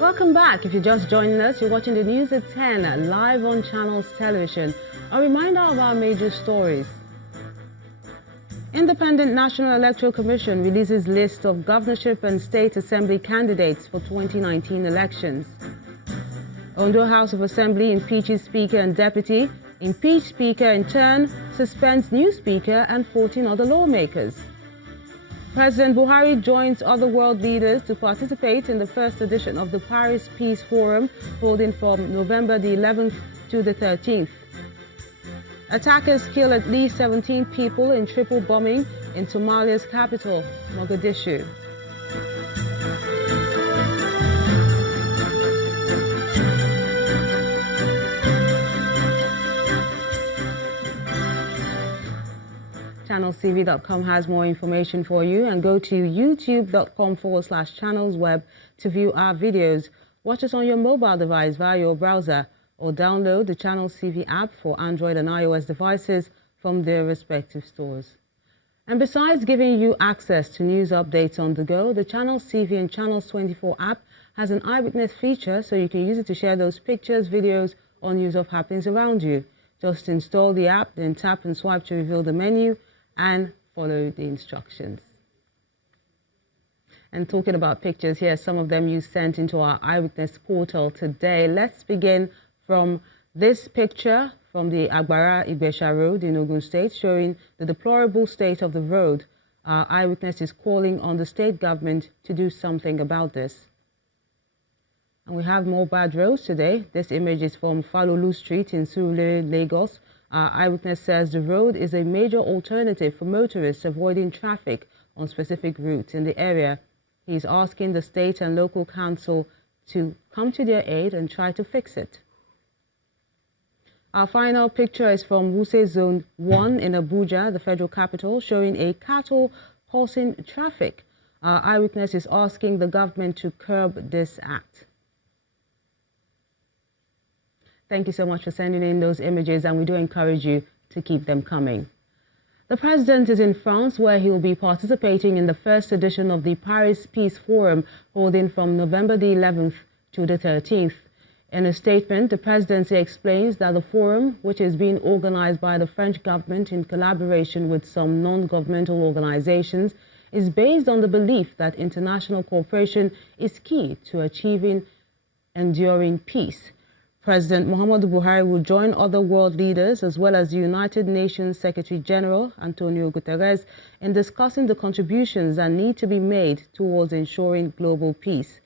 Welcome back. If you're just joining us, you're watching the news at 10 live on Channels Television. A reminder of our major stories. Independent National Electoral Commission releases list of governorship and state assembly candidates for 2019 elections. Ondo House of Assembly impeaches Speaker and Deputy. Impeached Speaker in turn suspends new Speaker and 14 other lawmakers. President Buhari joins other world leaders to participate in the first edition of the Paris Peace Forum, holding from November the 11th to the 13th. Attackers kill at least 17 people in triple bombing in Somalia's capital, Mogadishu. ChannelsTV.com has more information for you, and go to youtube.com/channelsweb to view our videos. Watch us on your mobile device via your browser or download the Channels TV app for Android and iOS devices from their respective stores. And besides giving you access to news updates on the go, the Channels TV and Channels 24 app has an eyewitness feature, so you can use it to share those pictures, videos, or news of happenings around you. Just install the app, then tap and swipe to reveal the menu and follow the instructions. And talking about pictures, here are some of them you sent into our eyewitness portal today. Let's begin from this picture from the Agbara Igbesha Road in Ogun State, showing the deplorable state of the road. Our eyewitness is calling on the state government to do something about this. And we have more bad roads today. This image is from Falolu Street in Surulere, Lagos. Our eyewitness says the road is a major alternative for motorists avoiding traffic on specific routes in the area. He's asking the state and local council to come to their aid and try to fix it. Our final picture is from Wuse Zone 1 in Abuja, the federal capital, showing a cattle causing traffic. Our eyewitness is asking the government to curb this act. Thank you so much for sending in those images, and we do encourage you to keep them coming. The president is in France, where he will be participating in the first edition of the Paris Peace Forum, holding from November the 11th to the 13th. In a statement, the presidency explains that the forum, which is being organized by the French government in collaboration with some non-governmental organizations, is based on the belief that international cooperation is key to achieving enduring peace. President Muhammadu Buhari will join other world leaders as well as the United Nations Secretary General Antonio Guterres in discussing the contributions that need to be made towards ensuring global peace.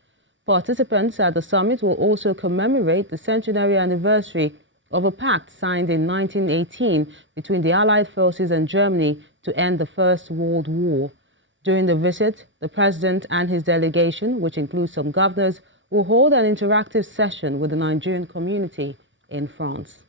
Participants at the summit will also commemorate the centenary anniversary of a pact signed in 1918 between the Allied forces and Germany to end the First World War. During the visit, the president and his delegation, which includes some governors, will hold an interactive session with the Nigerian community in France.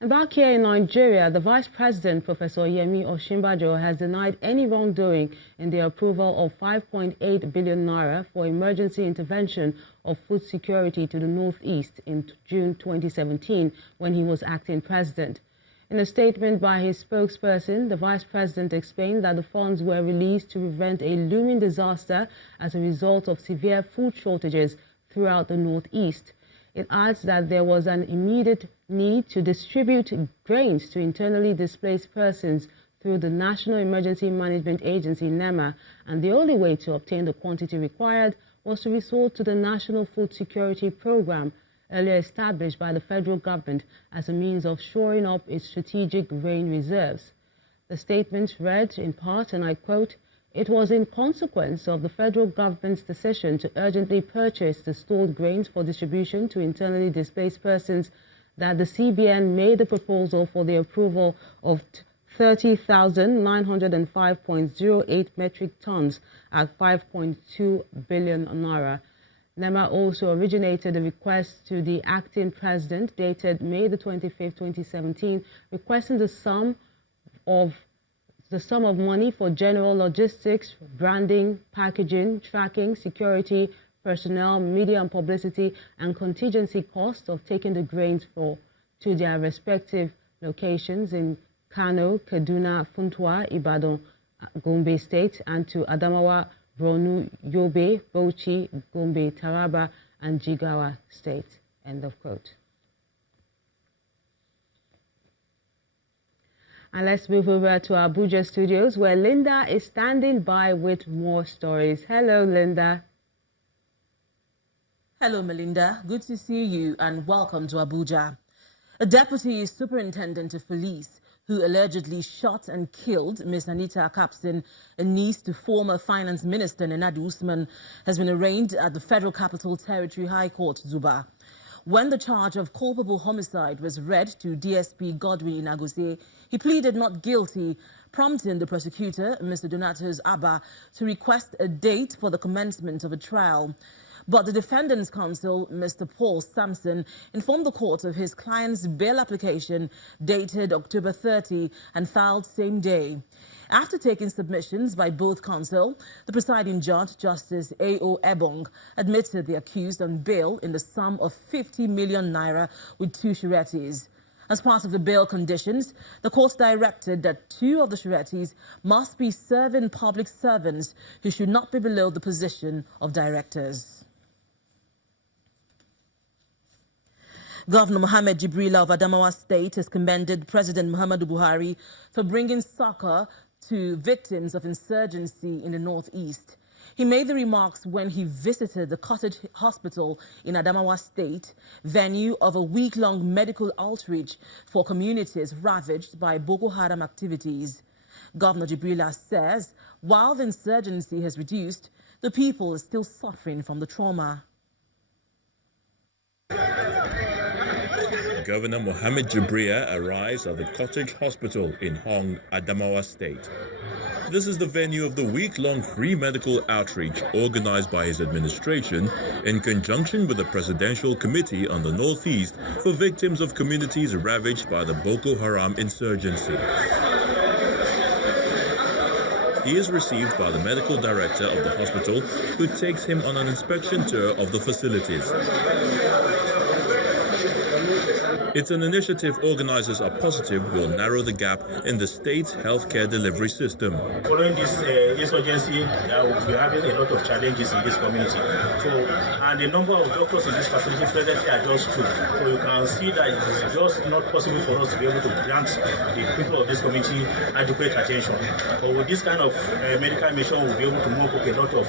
And back here in Nigeria, the Vice President, Professor Osinbajo, has denied any wrongdoing in the approval of 5.8 billion naira for emergency intervention of food security to the Northeast in June 2017, when he was acting president. In a statement by his spokesperson, the Vice President explained that the funds were released to prevent a looming disaster as a result of severe food shortages throughout the Northeast. It adds that there was an immediate need to distribute grains to internally displaced persons through the National Emergency Management Agency, NEMA, and the only way to obtain the quantity required was to resort to the National Food Security Program, earlier established by the federal government as a means of shoring up its strategic grain reserves. The statement read in part, and I quote, "It was in consequence of the federal government's decision to urgently purchase the stored grains for distribution to internally displaced persons that the CBN made the proposal for the approval of 30,905.08 metric tons at 5.2 billion naira. NEMA also originated a request to the acting president dated May the 25th, 2017, requesting the sum of money for general logistics, branding, packaging, tracking, security, personnel, media and publicity, and contingency costs of taking the grains to their respective locations in Kano, Kaduna, Funtua, Ibadan, Gombe State, and to Adamawa, Borno, Yobe, Bauchi, Gombe, Taraba, and Jigawa State. End of quote. And let's move over to our Abuja studios, where Linda is standing by with more stories. Hello, Linda. Hello, Melinda. Good to see you and welcome to Abuja. A deputy superintendent of police who allegedly shot and killed Ms. Anita Kapson, a niece to former finance minister Nenadu Usman, has been arraigned at the Federal Capital Territory High Court, Zuba. When the charge of culpable homicide was read to DSP Godwin Inagose, he pleaded not guilty, prompting the prosecutor, Mr. Donatus Abba, to request a date for the commencement of a trial. But the defendant's counsel, Mr. Paul Sampson, informed the court of his client's bail application dated October 30 and filed same day. After taking submissions by both counsel, the presiding judge, Justice A.O. Ebong, admitted the accused on bail in the sum of 50 million naira with 2 sureties. As part of the bail conditions, the court directed that 2 of the sureties must be serving public servants who should not be below the position of directors. Governor Mohammed Jibrila of Adamawa State has commended President Muhammadu Buhari for bringing succor to victims of insurgency in the northeast. He made the remarks when he visited the Cottage Hospital in Adamawa State, venue of a week-long medical outreach for communities ravaged by Boko Haram activities. Governor Jibrila says while the insurgency has reduced, the people are still suffering from the trauma. Governor Mohammed Jibrila arrives at the Cottage Hospital in Hong, Adamawa State. This is the venue of the week-long free medical outreach organized by his administration in conjunction with the Presidential Committee on the Northeast for victims of communities ravaged by the Boko Haram insurgency. He is received by the medical director of the hospital, who takes him on an inspection tour of the facilities. It's an initiative organizers are positive will narrow the gap in the state's healthcare delivery system. Following this insurgency, we're having a lot of challenges in this community. And the number of doctors in this facility presently are just 2. So you can see that it's just not possible for us to be able to grant the people of this community adequate attention. But with this kind of medical mission, we'll be able to mop up a lot of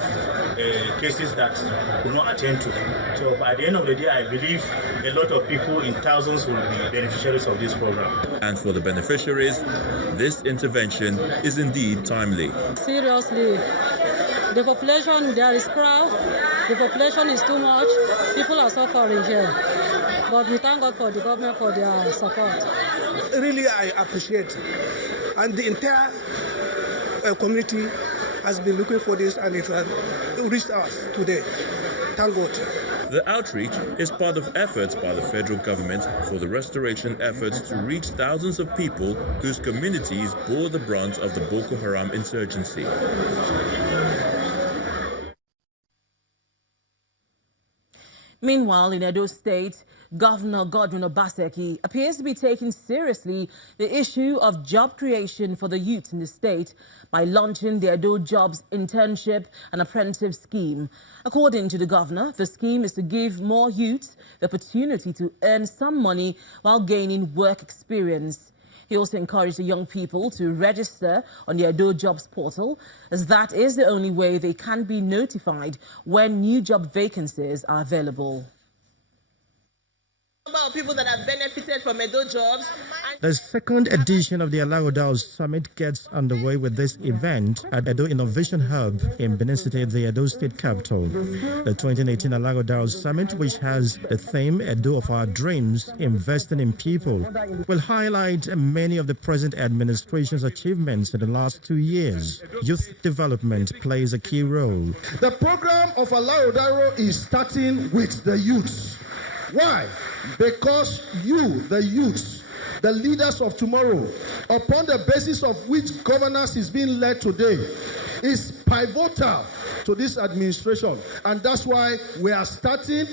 cases that we could not attend to. So by the end of the day, I believe a lot of people in thousands will be beneficiaries of this program. And for the beneficiaries, this intervention is indeed timely. Seriously, the population, there is crowd, the population is too much, people are suffering here. But we thank God for the government for their support. Really, I appreciate it. And the entire community has been looking for this, and it has reached us today. Thank God. The outreach is part of efforts by the federal government for the restoration efforts to reach thousands of people whose communities bore the brunt of the Boko Haram insurgency. Meanwhile, in Edo State, Governor Godwin Obaseki appears to be taking seriously the issue of job creation for the youth in the state by launching the Edo Jobs Internship and Apprenticeship Scheme. According to the governor, the scheme is to give more youths the opportunity to earn some money while gaining work experience. He also encouraged the young people to register on the Edo Jobs portal, as that is the only way they can be notified when new job vacancies are available. Of people that have benefited from Edo Jobs. The second edition of the Alagodao Summit gets underway with this event at Edo Innovation Hub in Benin City, the Edo State capital. The 2018 Alagodao Summit, which has the theme Edo of Our Dreams, Investing in People, will highlight many of the present administration's achievements in the last 2 years. Youth development plays a key role. The program of Alagodao is starting with the youth. Why? Because you, the youth, the leaders of tomorrow, upon the basis of which governance is being led today, is pivotal to this administration. And that's why we are starting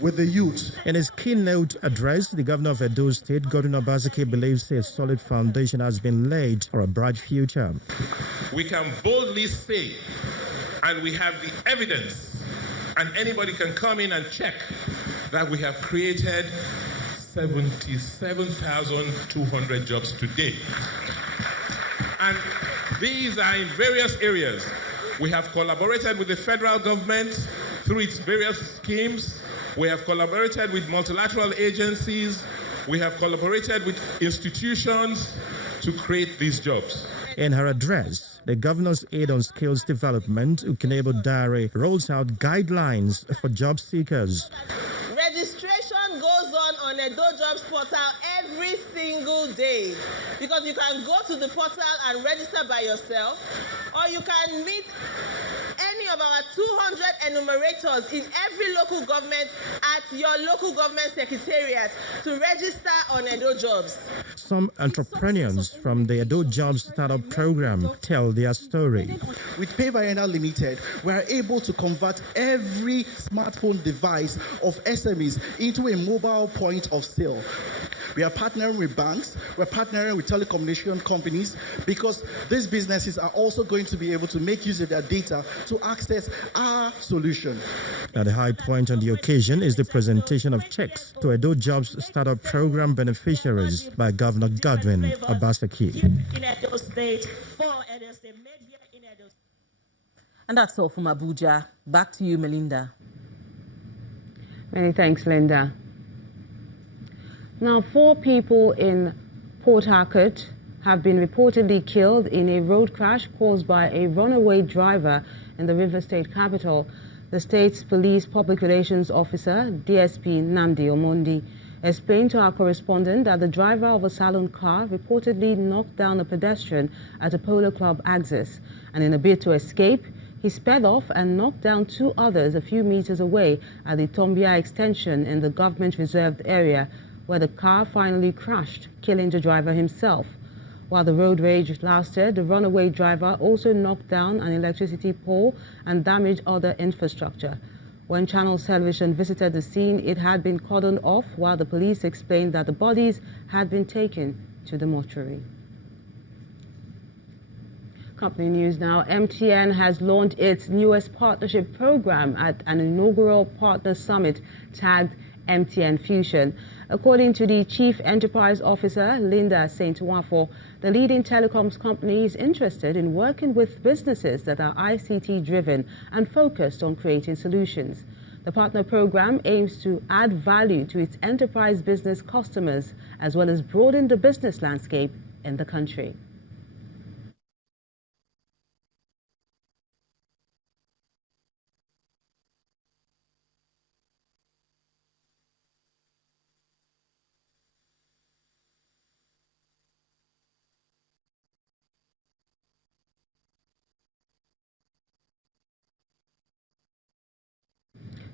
with the youth. In his keynote address, the governor of Edo State, Godwin Obaseki, believes a solid foundation has been laid for a bright future. We can boldly say and we have the evidence, and anybody can come in and check that we have created 77,200 jobs today. And these are in various areas. We have collaborated with the federal government through its various schemes. We have collaborated with multilateral agencies. We have collaborated with institutions to create these jobs. In her address, the Governor's Aid on Skills Development, Ukenebo Dare, rolls out guidelines for job seekers. Registration goes on a DoJobs portal every single day, because you can go to the portal and register by yourself, or you can meet any of our 200 enumerators in every local government at your local government secretariat to register on DoJobs. Some entrepreneurs from the DoJobs startup program tell their story. With Payviana Limited, we are able to convert every smartphone device of SMEs into a mobile point of sale. We are partnering with banks, we're partnering with telecommunication companies, because these businesses are also going to be able to make use of their data to access our solution. Now, the high point on the occasion is the presentation of checks to DoJobs startup program beneficiaries by Governor Godwin Obaseki. And that's all from Abuja. Back to you, Melinda. Many thanks, Linda. Now, 4 people in Port Harcourt have been reportedly killed in a road crash caused by a runaway driver in the River State capital. The state's police public relations officer, DSP Nnamdi Omondi, explained to our correspondent that the driver of a salon car reportedly knocked down a pedestrian at a polo club axis, and in a bid to escape, he sped off and knocked down 2 others a few meters away at the Tombia extension in the government-reserved area, where the car finally crashed, killing the driver himself. While the road rage lasted, the runaway driver also knocked down an electricity pole and damaged other infrastructure. When Channels Television visited the scene, it had been cordoned off, while the police explained that the bodies had been taken to the mortuary. Company news now. MTN has launched its newest partnership program at an inaugural partner summit tagged MTN Fusion. According to the Chief Enterprise Officer, Linda St. Wafo, the leading telecoms company is interested in working with businesses that are ICT-driven and focused on creating solutions. The partner program aims to add value to its enterprise business customers, as well as broaden the business landscape in the country.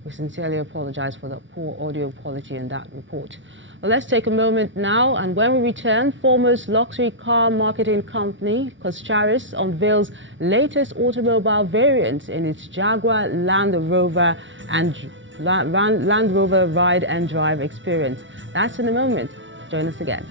We sincerely apologize for the poor audio quality in that report. Well, let's take a moment now, and when we return, foremost luxury car marketing company Coscharis unveils latest automobile variants in its Jaguar Land Rover and Land Rover Ride and Drive experience. That's in a moment. Join us again.